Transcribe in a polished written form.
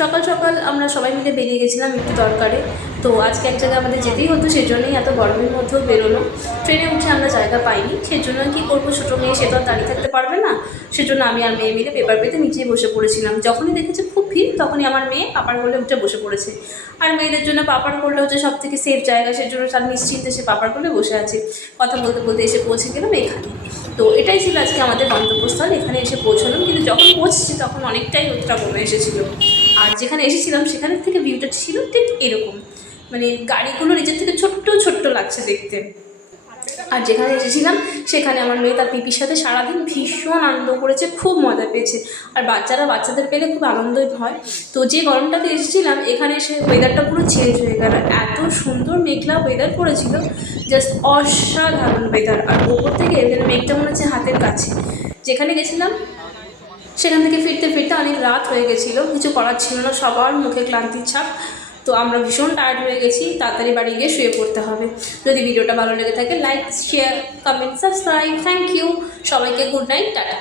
সকাল সকাল আমরা সবাই মিলে বেরিয়ে গেছিলাম একটু দরকারে। তো আজকে এক জায়গায় আমাদের যেতেই হতো, সেজন্যই এত গরমের মধ্যেও বেরোনো। ট্রেনে উঠে আমরা জায়গা পাইনি, সেজন্য কী করবো, ছোটো মেয়ে সে তো আর দাঁড়িয়ে থাকতে পারবে না। সেজন্য আমি আর মেয়ে মিলে পেপার পেতে নিচেই বসে পড়েছিলাম। যখনই দেখেছি খুব ভিড়, তখনই আমার মেয়ে পাপার কোলে উঠে বসে পড়েছে। আর মেয়েদের জন্য পাপার কোলটা হচ্ছে সব থেকে সেফ জায়গা, সেজন্য তার নিশ্চিন্তে সে পাপার কোলে বসে আছে। কথা বলতে বলতে এসে পৌঁছে গেলাম এখানে। তো এটাই ছিল আজকে আমাদের গন্তব্যস্থল। এখানে এসে পৌঁছলাম, কিন্তু যখন পৌঁছেছি তখন অনেকটাই রোদটা কমে এসেছিলো। আর যেখানে এসেছিলাম সেখানের থেকে ভিউটা ছিল ঠিক এরকম, মানে গাড়িগুলো নিজের থেকে ছোট্ট ছোট্ট লাগছে দেখতে। আর যেখানে এসেছিলাম সেখানে আমার মেয়ে তার পিপির সাথে সারাদিন ভীষণ আনন্দ করেছে, খুব মজা পেয়েছে। আর বাচ্চারা বাচ্চাদের পেলে খুব আনন্দই হয়। তো যে গরমটাতে এসেছিলাম, এখানে এসে ওয়েদারটা পুরো চেঞ্জ হয়ে গেল। এত সুন্দর মেঘলা ওয়েদার পড়েছিল, জাস্ট অসাধারণ ওয়েদার। আর ওপর থেকে যেন মেঘটা মনে হচ্ছে হাতের কাছে। যেখানে গেছিলাম সেখান থেকে ফিরতে ফিরতে অনেক রাত হয়ে গেছিলো, কিছু করার ছিল না, সবার মুখে ক্লান্তির ছাপ। তো আমরা ভীষণ টায়ার্ড হয়ে গেছি, তাড়াতাড়ি বাড়ি গিয়ে শুয়ে পড়তে হবে। যদি ভিডিওটা ভালো লেগে থাকে, like, share, comment, subscribe. Thank you সবাইকে। Good night, tata.